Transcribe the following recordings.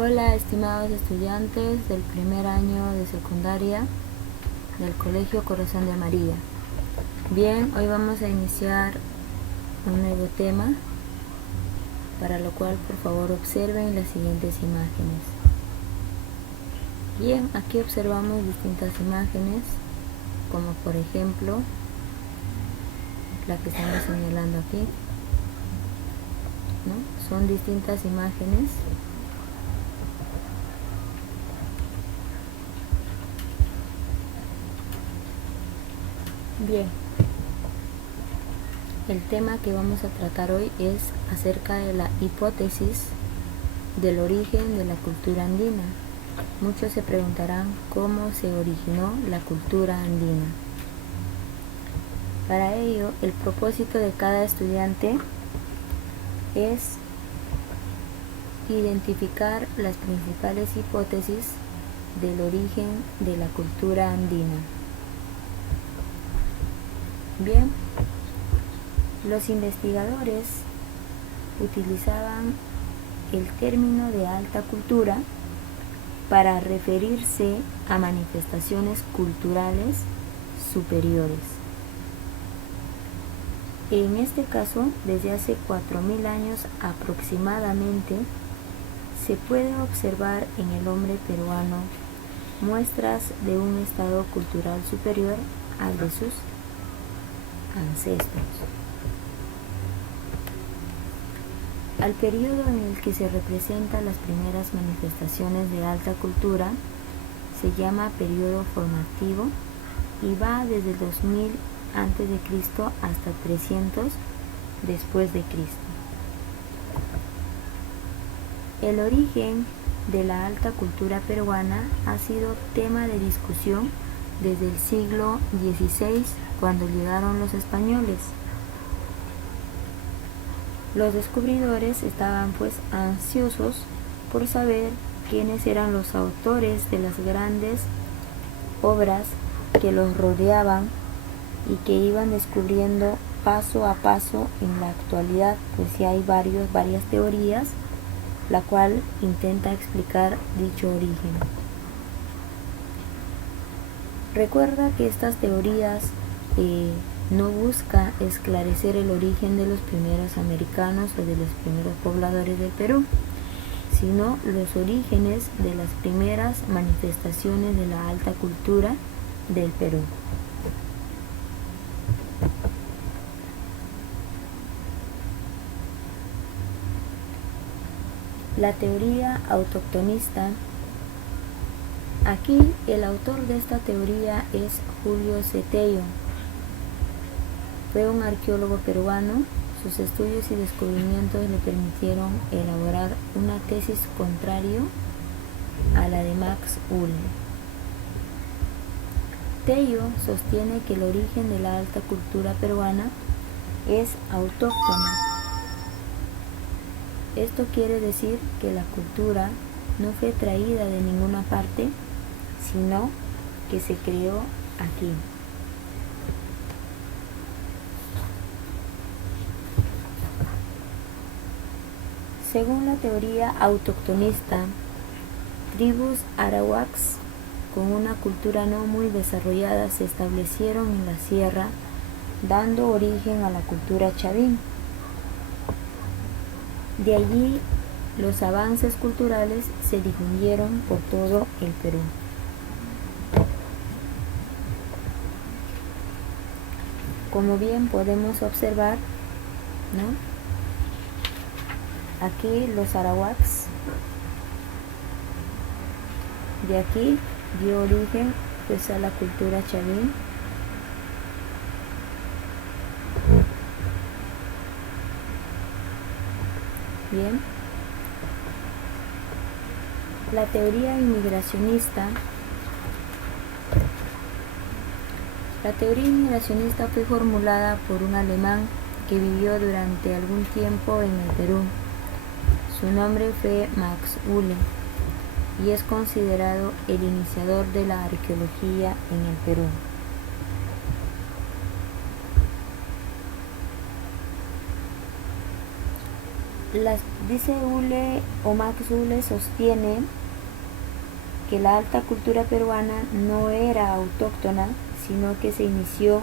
Hola, estimados estudiantes del primer año de secundaria del Colegio Corazón de María. Bien, hoy vamos a iniciar un nuevo tema, para lo cual por favor observen las siguientes imágenes. Bien, aquí observamos distintas imágenes, como por ejemplo la que estamos señalando aquí, ¿no? Son distintas imágenes. Bien, el tema que vamos a tratar hoy es acerca de la hipótesis del origen de la cultura andina. Muchos se preguntarán cómo se originó la cultura andina. Para ello, el propósito de cada estudiante es identificar las principales hipótesis del origen de la cultura andina. Bien, los investigadores utilizaban el término de alta cultura para referirse a manifestaciones culturales superiores. En este caso, desde hace 4000 años aproximadamente, se puede observar en el hombre peruano muestras de un estado cultural superior al de sus ancestros. Al periodo en el que se representan las primeras manifestaciones de alta cultura se llama periodo formativo y va desde el 2000 a.C. hasta 300 después de Cristo. El origen de la alta cultura peruana ha sido tema de discusión desde el siglo XVI, cuando llegaron los españoles. Los descubridores estaban pues ansiosos por saber quiénes eran los autores de las grandes obras que los rodeaban y que iban descubriendo paso a paso. En la actualidad pues ya hay varias teorías, la cual intenta explicar dicho origen. Recuerda que estas teorías no busca esclarecer el origen de los primeros americanos o de los primeros pobladores del Perú, sino los orígenes de las primeras manifestaciones de la alta cultura del Perú. La teoría autoctonista. Aquí el autor de esta teoría es Julio Cetello. Fue un arqueólogo peruano. Sus estudios y descubrimientos le permitieron elaborar una tesis contraria a la de Max Uhle. Tello sostiene que el origen de la alta cultura peruana es autóctona. Esto quiere decir que la cultura no fue traída de ninguna parte, sino que se creó aquí. Según la teoría autoctonista, tribus arawaks con una cultura no muy desarrollada se establecieron en la sierra, dando origen a la cultura chavín. De allí, los avances culturales se difundieron por todo el Perú. Como bien podemos observar, ¿no? Aquí los arawaks, de aquí dio origen pues a la cultura chavín. Bien. La teoría inmigracionista. La teoría inmigracionista fue formulada por un alemán que vivió durante algún tiempo en el Perú. Su nombre fue Max Uhle y es considerado el iniciador de la arqueología en el Perú. Dice Ule o Max Ule sostiene que la alta cultura peruana no era autóctona, sino que se inició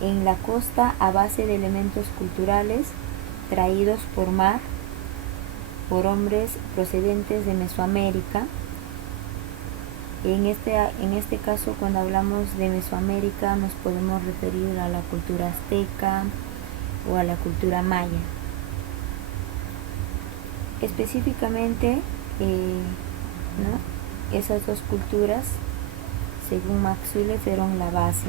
en la costa a base de elementos culturales traídos por mar por hombres procedentes de Mesoamérica. En este caso, cuando hablamos de Mesoamérica, nos podemos referir a la cultura azteca o a la cultura maya. Específicamente, esas dos culturas, según Max Uhle, fueron la base.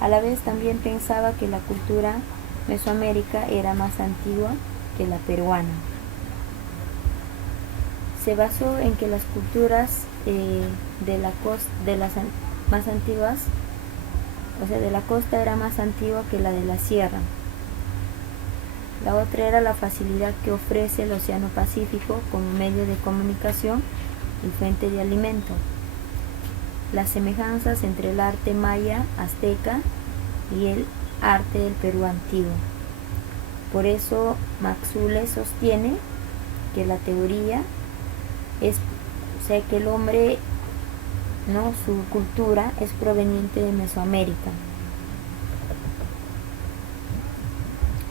A la vez también pensaba que la cultura mesoamérica era más antigua que la peruana. Se basó en que las culturas de las más antiguas, o sea, de la costa era más antigua que la de la sierra. La otra era la facilidad que ofrece el Océano Pacífico como medio de comunicación y fuente de alimento. Las semejanzas entre el arte maya, azteca y el arte del Perú antiguo. Por eso Max Uhle sostiene que la teoría es, o sea, que el hombre, su cultura es proveniente de Mesoamérica.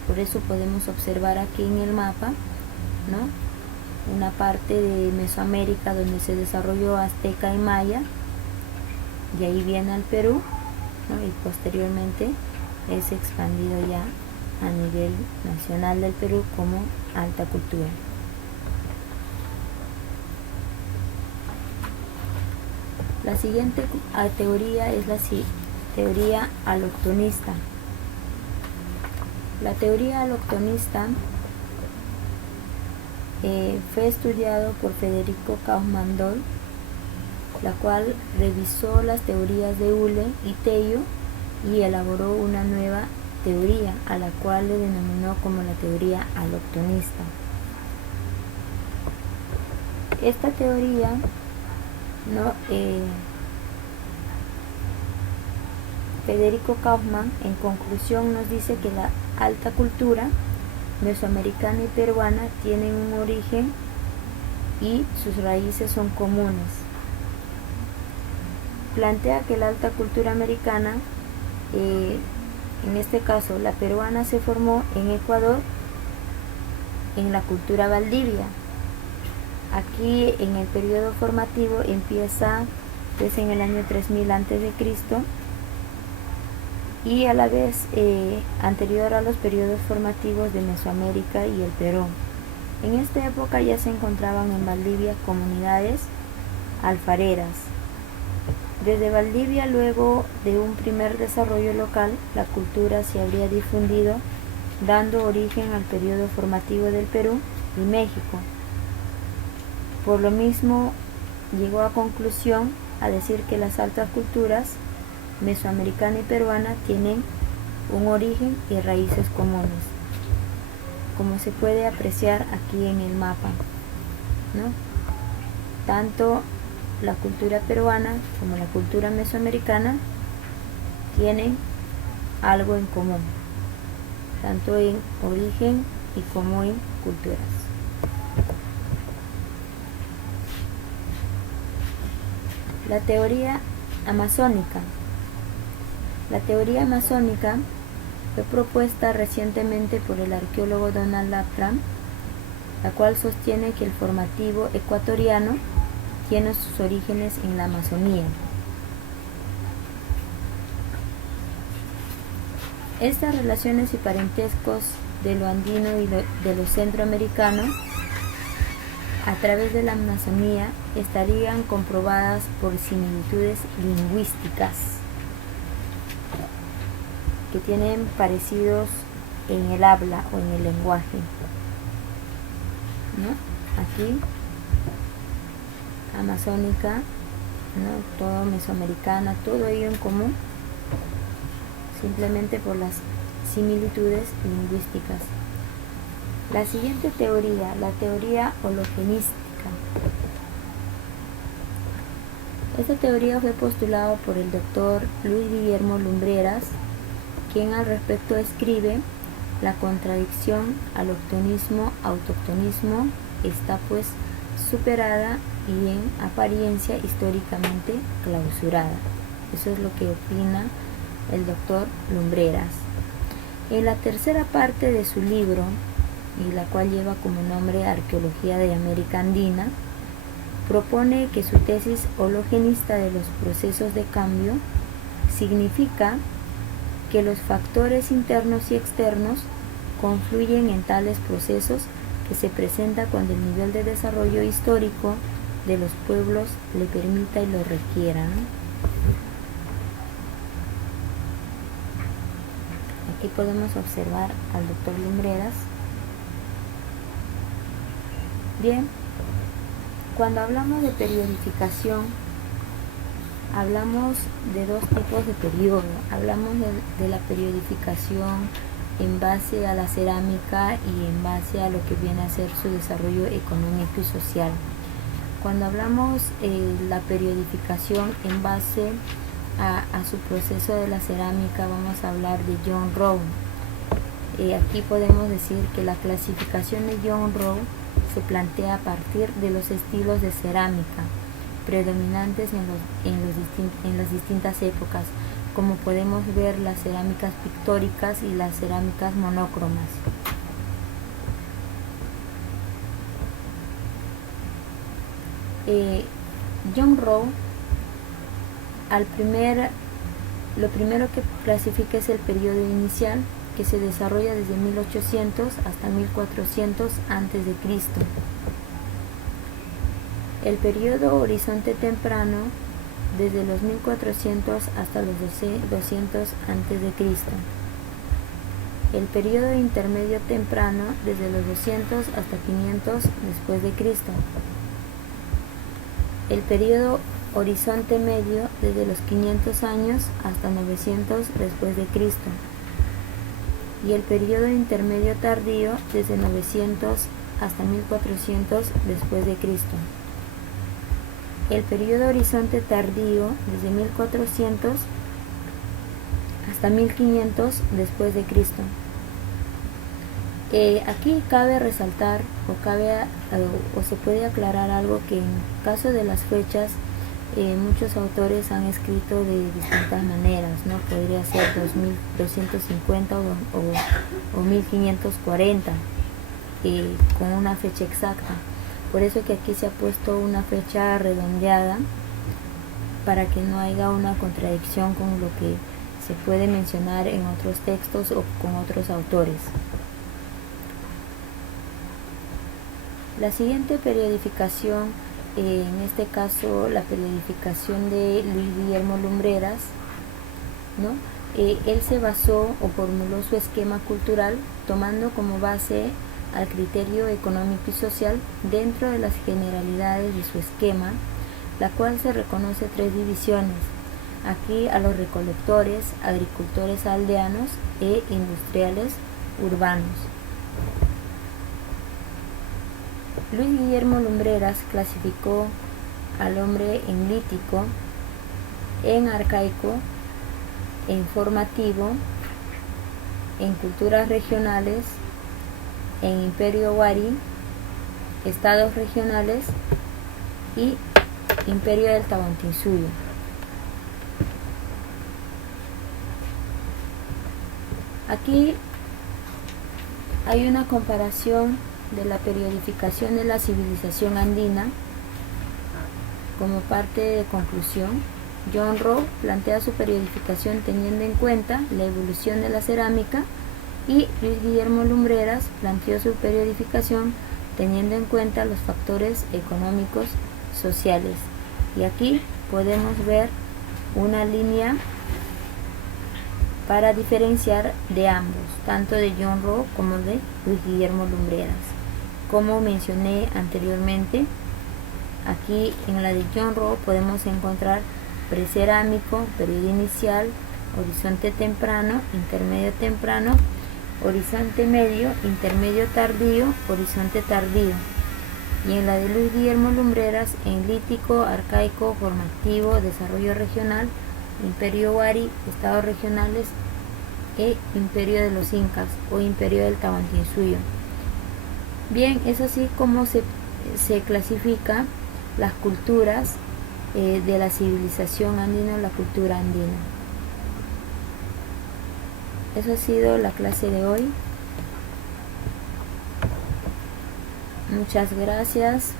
Por eso podemos observar aquí en el mapa, una parte de Mesoamérica donde se desarrolló azteca y maya, y ahí viene al Perú, y posteriormente es expandido ya a nivel nacional del Perú como alta cultura. La siguiente teoría es la teoría aloctonista. La teoría aloctonista fue estudiado por Federico Kaufmann-Doll, la cual revisó las teorías de Uhle y Tello y elaboró una nueva teoría, a la cual le denominó como la teoría aloctonista. Esta teoría Federico Kaufmann, en conclusión, nos dice que la alta cultura mesoamericana y peruana tienen un origen y sus raíces son comunes. Plantea que la alta cultura americana, en este caso la peruana, se formó en Ecuador en la cultura Valdivia. Aquí en el periodo formativo empieza en el año 3000 a.C. y a la vez anterior a los periodos formativos de Mesoamérica y el Perú. En esta época ya se encontraban en Valdivia comunidades alfareras. Desde Valdivia, luego de un primer desarrollo local, la cultura se habría difundido, dando origen al periodo formativo del Perú y México. Por lo mismo, llegó a conclusión a decir que las altas culturas mesoamericana y peruana tienen un origen y raíces comunes, como se puede apreciar aquí en el mapa, Tanto la cultura peruana como la cultura mesoamericana tienen algo en común, tanto en origen y como en culturas. La teoría amazónica. La teoría amazónica fue propuesta recientemente por el arqueólogo Donald Latham, la cual sostiene que el formativo ecuatoriano tiene sus orígenes en la Amazonía. Estas relaciones y parentescos de lo andino y de lo centroamericano a través de la Amazonía estarían comprobadas por similitudes lingüísticas que tienen parecidos en el habla o en el lenguaje. Aquí, amazónica, todo mesoamericana, todo ello en común, simplemente por las similitudes lingüísticas. La siguiente teoría, la teoría hologenística. Esta teoría fue postulada por el doctor Luis Guillermo Lumbreras, quien al respecto escribe La contradicción aloctonismo-autoctonismo está pues superada y en apariencia históricamente clausurada. Eso es lo que opina el doctor Lumbreras. En la tercera parte de su libro, y la cual lleva como nombre Arqueología de América Andina, propone que su tesis hologenista de los procesos de cambio significa que los factores internos y externos confluyen en tales procesos que se presenta cuando el nivel de desarrollo histórico de los pueblos le permita y lo requiera, ¿no? Aquí podemos observar al doctor Lumbreras. Bien, cuando hablamos de periodificación, hablamos de dos tipos de periodo. Hablamos de la periodificación en base a la cerámica y en base a lo que viene a ser su desarrollo económico y social. Cuando hablamos de la periodificación en base a su proceso de la cerámica, vamos a hablar de John Rowe. Aquí podemos decir que la clasificación de John Rowe se plantea a partir de los estilos de cerámica predominantes en las distintas épocas, como podemos ver las cerámicas pictóricas y las cerámicas monócromas. John Rowe, lo primero que clasifica es el periodo inicial, que se desarrolla desde 1800 hasta 1400 a.C. El periodo horizonte temprano desde los 1400 hasta los 200 a.C. El periodo intermedio temprano desde los 200 hasta 500 después de Cristo. El periodo horizonte medio desde los 500 años hasta 900 después de Cristo. Y el periodo intermedio tardío desde 900 hasta 1400 después de Cristo. El periodo horizonte tardío desde 1400 hasta 1500 después de Cristo. Aquí cabe resaltar o se puede aclarar algo, que en caso de las fechas muchos autores han escrito de distintas maneras, ¿no? Podría ser 2250 o 1540 con una fecha exacta. Por eso que aquí se ha puesto una fecha redondeada, para que no haya una contradicción con lo que se puede mencionar en otros textos o con otros autores. La siguiente periodificación, en este caso la periodificación de Luis Guillermo Lumbreras, ¿no? Él se basó o formuló su esquema cultural tomando como base al criterio económico y social dentro de las generalidades de su esquema, la cual se reconoce tres divisiones. Aquí a los recolectores, agricultores aldeanos e industriales urbanos. Luis Guillermo Lumbreras clasificó al hombre en lítico, en arcaico, en formativo, en culturas regionales, en imperio Wari, estados regionales y imperio del Tahuantinsuyo. Aquí hay una comparación de la periodificación de la civilización andina. Como parte de conclusión, John Rowe plantea su periodificación teniendo en cuenta la evolución de la cerámica, y Luis Guillermo Lumbreras planteó su periodificación teniendo en cuenta los factores económicos sociales. Y aquí podemos ver una línea para diferenciar de ambos, tanto de John Rowe como de Luis Guillermo Lumbreras. Como mencioné anteriormente, aquí en la de John Rowe podemos encontrar precerámico, periodo inicial, horizonte temprano, intermedio temprano, horizonte medio, intermedio tardío, horizonte tardío. Y en la de Luis Guillermo Lumbreras, en lítico, arcaico, formativo, desarrollo regional, imperio Wari, estados regionales e Imperio de los Incas o Imperio del Tahuantinsuyo. Bien, es así como se clasifica las culturas de la civilización andina, la cultura andina. Eso ha sido la clase de hoy. Muchas gracias.